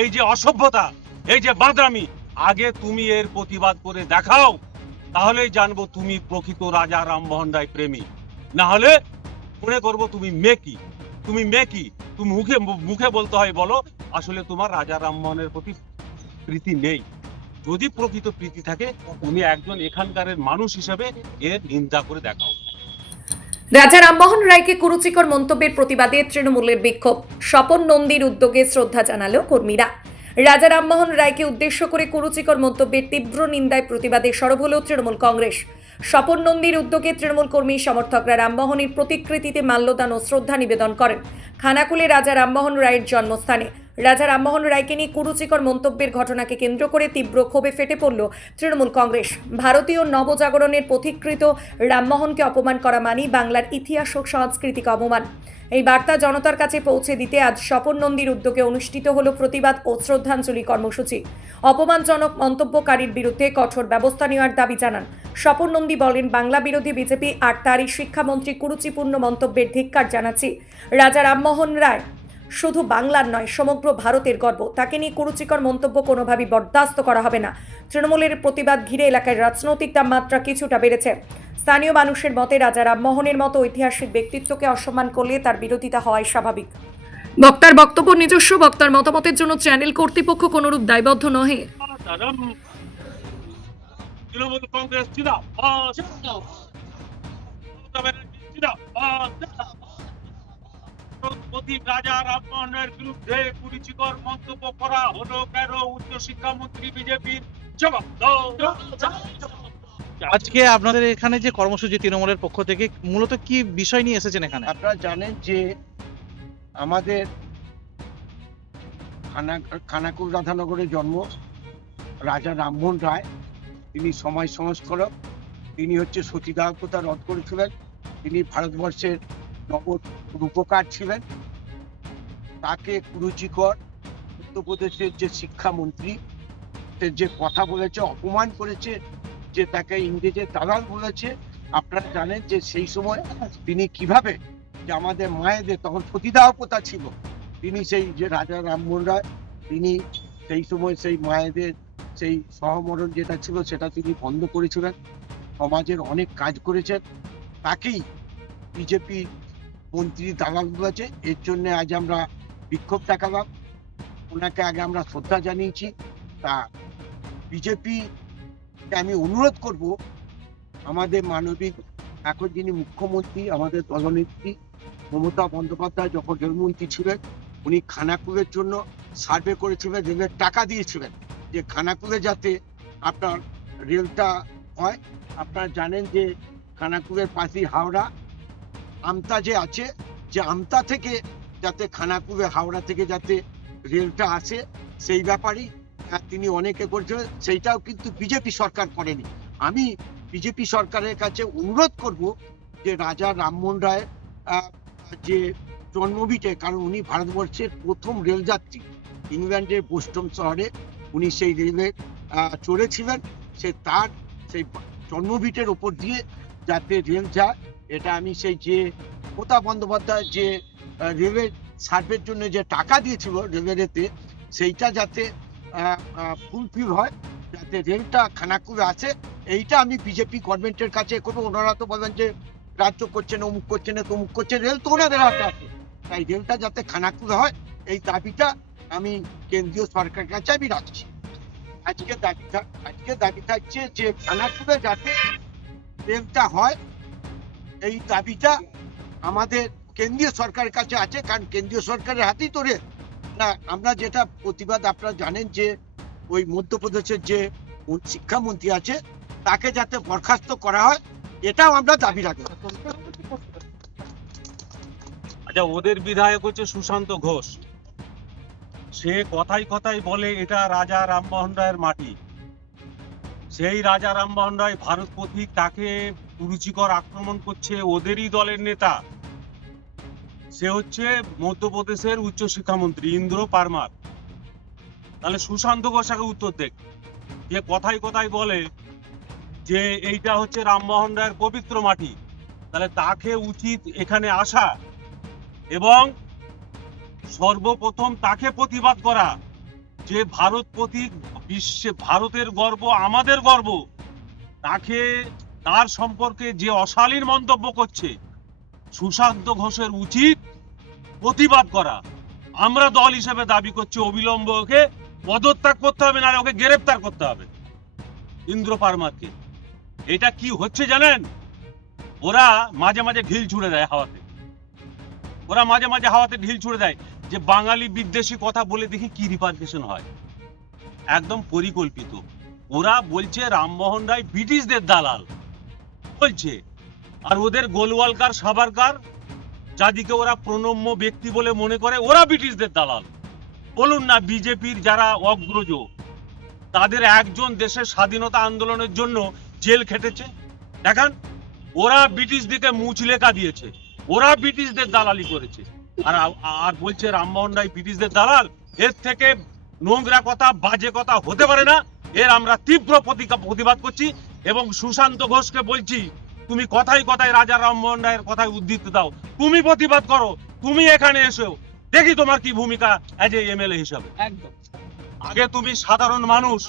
এই যে অসভ্যতা, এই যে বাদরামি, আগে তুমি এর প্রতিবাদ করে দেখাও, তাহলেই জানব তুমি প্রকৃত রাজা রামমোহন রায় প্রেমী না হলে মনে করব তুমি মেকি। তুমি মেকি, তুমি মুখে মুখে বলতে হয় বলো, আসলে তোমার রাজা রামমোহনের প্রতি প্রীতি নেই। যদি প্রকৃত প্রীতি থাকে, তুমি একজন এখানকারের মানুষ হিসেবে এর নিন্দা করে দেখাও। রাজা রামমোহন রায়কে কুরুচিকর মন্তব্যের প্রতিবাদে তৃণমূলের বিক্ষোভ। স্বপন নন্দীর উদ্যোগে শ্রদ্ধা জানালো কর্মীরা। রাজা রামমোহন রায়কে উদ্দেশ্য করে কুরুচিকর মন্তব্যের তীব্র নিন্দায় প্রতিবাদে সরব হল তৃণমূল কংগ্রেস। স্বপন নন্দীর উদ্যোগে তৃণমূল কর্মী সমর্থকরা রামমোহনের প্রতিকৃতিতে মাল্যদান ও শ্রদ্ধা নিবেদন করেন। খানাকুলে রাজা রামমোহন রায়ের জন্মস্থানে রাজা রামমোহন রায়কে নিয়ে কুরুচিকর মন্তব্যের ঘটনাকে কেন্দ্র করে তীব্র ক্ষোভে ফেটে পড়ল তৃণমূল কংগ্রেস। ভারতীয় নবজাগরণের পথিকৃত রামমোহনকে অপমান করা মানি বাংলার ইতিহাস ও সাংস্কৃতিক অবমান। এই বার্তা জনতার কাছে পৌঁছে দিতে আজ স্বপন নন্দীর উদ্যোগে অনুষ্ঠিত হল প্রতিবাদ ও শ্রদ্ধাঞ্জলি কর্মসূচি। অপমানজনক মন্তব্যকারীর বিরুদ্ধে কঠোর ব্যবস্থা নেওয়ার দাবি জানান। স্বপন নন্দী বলেন, বাংলা বিরোধী বিজেপি আর তারই শিক্ষামন্ত্রী কুরুচিপূর্ণ মন্তব্যের ধিক্কার জানাচ্ছি রাজা রামমোহন রায়। শুধু বাংলার নয় সমগ্র ভারতের গর্ব। তাকে নিয়ে কুরুচিকর মন্তব্য কোনোভাবেই বরদাস্ত করা হবে না। তৃণমূলের প্রতিবাদ ঘিরে এলাকায় রাজনৈতিক তাপমাত্রা কিছুটা বেড়েছে। স্থানীয় মানুষের মতে রাজা রামমোহনের মতো ঐতিহাসিক ব্যক্তিত্বকে অসম্মান করলে তার বিরোধিতা হওয়াই স্বাভাবিক। বক্তার বক্তব্য নিজস্ব বক্তার মতামতের জন্য চ্যানেল কর্তৃপক্ষ কোনরূপ দায়বদ্ধ নহে। তৃণমূল কংগ্রেস প্রদীপ রাজা রামমোহনের বিরুদ্ধে কুরুচিকর মন্তব্য করা হলো কেন? উচ্চ শিক্ষামন্ত্রী বিজেপির জবাব আজকে আপনাদের এখানে যে কর্মসূচি তৃণমূলের পক্ষ থেকে মূলত কি বিষয় নিয়ে এসেছেন এখানে? আপনারা জানেন যে আমাদের খানা খানাকুল রাধানগরে জন্ম রাজা রামমোহন রায়। তিনি সমাজ সংস্কারক। তিনি হচ্ছে সতীদাহ প্রথা রদ করেছিলেন। তিনি ভারতবর্ষের নব রূপকার ছিলেন। তাকে কুরুচিকর উত্তরপ্রদেশের যে শিক্ষামন্ত্রী যে কথা বলেছে, অপমান করেছে, যে তাকে ইংরেজের দালাল বলেছে, আপনারা জানেন যে সেই সময় তিনি কীভাবে যে আমাদের মায়েদের তখন সতীদাহ ছিল। তিনি সেই যে রাজা রামমোহন রায়, তিনি সেই সময় সেই মায়েদের সেই সহমরণ যেটা ছিল, সেটা তিনি বন্ধ করেছিলেন। সমাজের অনেক কাজ করেছেন। তাকেই বিজেপি মন্ত্রী দালাল বলেছে। এর জন্য আজ আমরা বিক্ষোভ দেখালাম। ওনাকে আগে আমরা শ্রদ্ধা জানিয়েছি। তা বিজেপি আমি অনুরোধ করব, আমাদের মানবিক, এখন যিনি মুখ্যমন্ত্রী, আমাদের দলনেত্রী মমতা বন্দ্যোপাধ্যায় যখন রেলমন্ত্রী ছিলেন, উনি খানাকুলের জন্য সার্ভে করেছিলেন রেলের টাকা দিয়েছিলেন যে খানাকুলে যাতে আপনার রেলটা হয়। আপনারা জানেন যে খানাকুলের পাশে হাওড়া, আমতা যে আছে, যে আমতা থেকে যাতে খানাকুলে হাওড়া থেকে যাতে রেলটা আসে, সেই ব্যাপারেই তিনি অনেকে করেছিলেন সেইটাও কিন্তু বিজেপি সরকার করেনি। আমি বিজেপি সরকারের কাছে অনুরোধ করব যে রাজা রামমোহন রায় যে জন্মভিটে, কারণ উনি ভারতবর্ষের প্রথম রেলযাত্রী ইংল্যান্ডের বোস্টন শহরে উনি সেই রেলে চড়েছিলেন। সে তার সেই জন্মভিটের ওপর দিয়ে যাতে রেল যায়, এটা আমি সেই যে মমতা বন্দ্যোপাধ্যায় যে রেলের সার্ভের জন্য যে টাকা দিয়েছিল রেলেতে সেইটা যাতে ফুলফিল হয়, যাতে রেলটা খানাকুলে আছে, এইটা আমি বিজেপি গভর্নমেন্টের কাছে করব। ওনারা তো বলেন যে রাজ্য করছে না, অমুক করছে না, তমুক করছে রেল তো ওনাদের হাতে আছে। তাই রেলটা যাতে খানাকুলে হয়, এই দাবিটা আমি কেন্দ্রীয় সরকারের কাছে আমি রাখছি। আজকে দাবি আজকে দাবি থাকছে যে খানাকুলে যাতে রেলটা হয়, এই দাবিটা আমাদের কেন্দ্রীয় সরকারের কাছে আছে, কারণ কেন্দ্রীয় সরকারের হাতেই তো না, আমরা যেটা প্রতিবাদ আপনারা জানেন যে, ওই মধ্যপ্রদেশের যে শিক্ষামন্ত্রী আছে, তাকে যাতে বরখাস্ত করা হয়, এটাও আমরা দাবি রাখি আচ্ছা ওদের বিধায়ক হচ্ছে সুশান্ত ঘোষ। সে কথাই কথাই বলে এটা রাজা রামমোহন রায়ের মাটি। সেই রাজা রামমোহন রায় ভারত পথিক, তাকে কুরুচিকর আক্রমণ করছে ওদেরই দলের নেতা। সে হচ্ছে মধ্যপ্রদেশের উচ্চ শিক্ষামন্ত্রী ইন্দ্র পারমার। তাহলে সুশান্ত ঘোষাকে উত্তর দেখ। যে কথাই কথাই বলে যে এইটা হচ্ছে রামমোহন রায়ের পবিত্র মাটি। তাহলে তাকে উচিত এখানে আসা এবং সর্বপ্রথম তাকে প্রতিবাদ করা যে ভারত প্রতীক বিশ্বে, ভারতের গর্ব, আমাদের গর্ব, তাকে তার সম্পর্কে যে অশালীন মন্তব্য করছে, সুশান্ত ঘোষের উচিত প্রতিবাদ করা। আমরা দল হিসেবে দাবি করছি অবিলম্ব ওকে পদত্যাগ করতে হবে না ওকে গ্রেফতার করতে হবে। ইন্দ্র পারমারকে। এটা কি হচ্ছে জানেন? ওরা মাঝে মাঝে ঢিল ছুড়ে দেয় হাওয়াতে। ওরা মাঝে মাঝে হাওয়াতে ঢিল ছুড়ে দেয় যে বাঙালি বিদ্বেষী কথা বলে দেখি কি রিপার্কেশন হয়। একদম পরিকল্পিত। ওরা বলছে রামমোহন রায় ব্রিটিশদের দালাল। বলছে, আর ওদের গোলওয়ালকার সাবারকার যাদিকে ওরা প্রণম্য ব্যক্তি বলে মনে করে, ওরা ব্রিটিশদের দালাল। বলুন না বিজেপির যারা অগ্রজ, তাদের একজন দেশের স্বাধীনতা আন্দোলনের জন্য জেল খেটেছে? দেখান, ওরা ব্রিটিশদিকে মুচলেকা দিয়েছে, ওরা ব্রিটিশদের দালালি করেছে। আর আর বলছে রামমোহন রায় ব্রিটিশদের দালাল, এর থেকে নোংরা কথা, বাজে কথা হতে পারে না। এর আমরা তীব্র প্রতিবাদ করছি এবং সুশান্ত ঘোষকে বলছি তুমি কথাই কথায় রাজা রামমোহন রায়ের কথায় উদ্ধৃত দাও। তুমি প্রতিবাদ করো তুমি এখানে এসো। দেখি তোমার কি ভূমিকা অ্যাজ এ এমএলএ হিসাবে। একদম। আগে তুমি সাধারণ মানুষ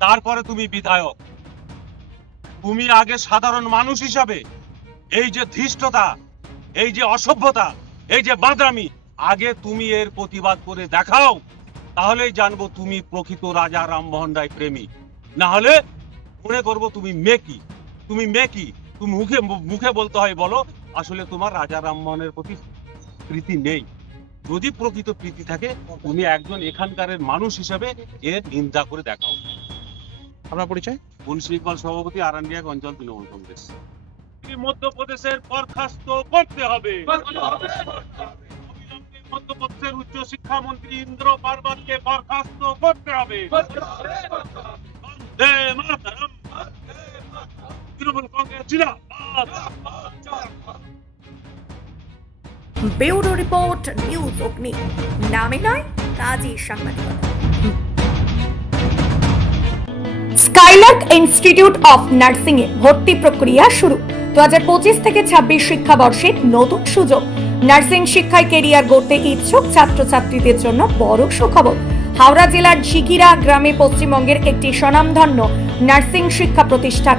তারপরে তুমি বিধায়ক। তুমি আগে সাধারণ মানুষ হিসাবে এই যে ধৃষ্টতা এই যে অসভ্যতা এই যে বাঁদরামি আগে তুমি এর প্রতিবাদ করে দেখাও তাহলেই জানব তুমি প্রকৃত রাজা রামমোহন রায় প্রেমী। না হলে মনে করব তুমি মেকি। তুমি মেকি। তুমি মুখে মুখে বলতে হয় বলো আসলে তোমার রাজা রামমোহনের প্রতি প্রীতি নেই। যদি প্রকৃত প্রীতি থাকে তুমি একজন এখানকারের মানুষ হিসেবে এর নিন্দা করে দেখাও। আপনার পরিচয়? মুন্সি ইকবাল সভাপতি আরান্ডিয়া অঞ্চল তৃণমূল কংগ্রেস। মধ্যপ্রদেশের বরখাস্ত করতে হবে। মধ্যপ্রদেশের উচ্চ শিক্ষামন্ত্রী ইন্দ্র পার্বতকে বরখাস্ত করতে হবে। Bande Mataram. Bureau report, news Agni. নামে নয় কাজী সাংবাদিকতা স্কাইলার্ক ইনস্টিটিউট অফ নার্সিং এ ভর্তি প্রক্রিয়া শুরু। দু হাজার পঁচিশ থেকে ছাব্বিশ শিক্ষাবর্ষে নতুন সুযোগ। নার্সিং শিক্ষায় কেরিয়ার গড়তে ইচ্ছুক ছাত্রছাত্রীদের জন্য বড় সুখবর। হাওড়া জেলার ঝিকিরা গ্রামে পশ্চিমবঙ্গের একটি স্বনামধন্য নার্সিং শিক্ষা প্রতিষ্ঠান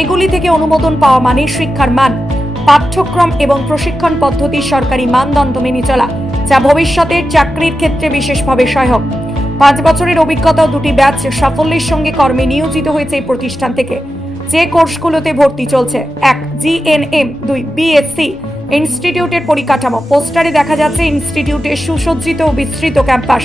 এগুলি থেকে অনুমোদন পাওয়া মানে শিক্ষার মান, পাঠ্যক্রম এবং প্রশিক্ষণ পদ্ধতি সরকারি মানদণ্ড মেনে চলা, যা ভবিষ্যতের চাকরির ক্ষেত্রে বিশেষভাবে সহায়ক। পাঁচ বছরের অভিজ্ঞতা দুটি ব্যাচ সাফল্যের সঙ্গে কর্মে নিয়োজিত হয়েছে এই প্রতিষ্ঠান থেকে। যে কোর্সগুলোতে ভর্তি চলছে, এক, জিএনএম, দুই, বিএসসি, ইনস্টিটিউটের পরিকাঠামো। পোস্টারে দেখা যাচ্ছে ইনস্টিটিউটের সুসজ্জিত ও বিস্তৃত ক্যাম্পাস।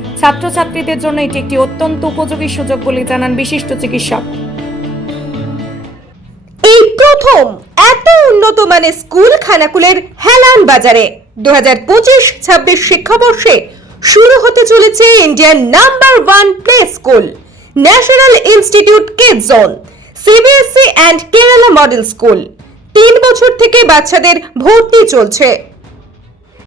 ছাত্রছাত্রীদের জন্য এটি একটি অত্যন্ত উপযোগী সুযোগ বলে জানান বিশিষ্ট চিকিৎসক। এই প্রথম এত উন্নত মানের স্কুল খানাকুলের হেলান বাজারে দু হাজার পঁচিশ ছাব্বিশ শিক্ষাবর্ষে শুরু হতে চলেছে Indian number one play school, national institute kid zone CBSE and Kerala model school. তিন বছর থেকে বাচ্চাদের ভর্তি চলছে।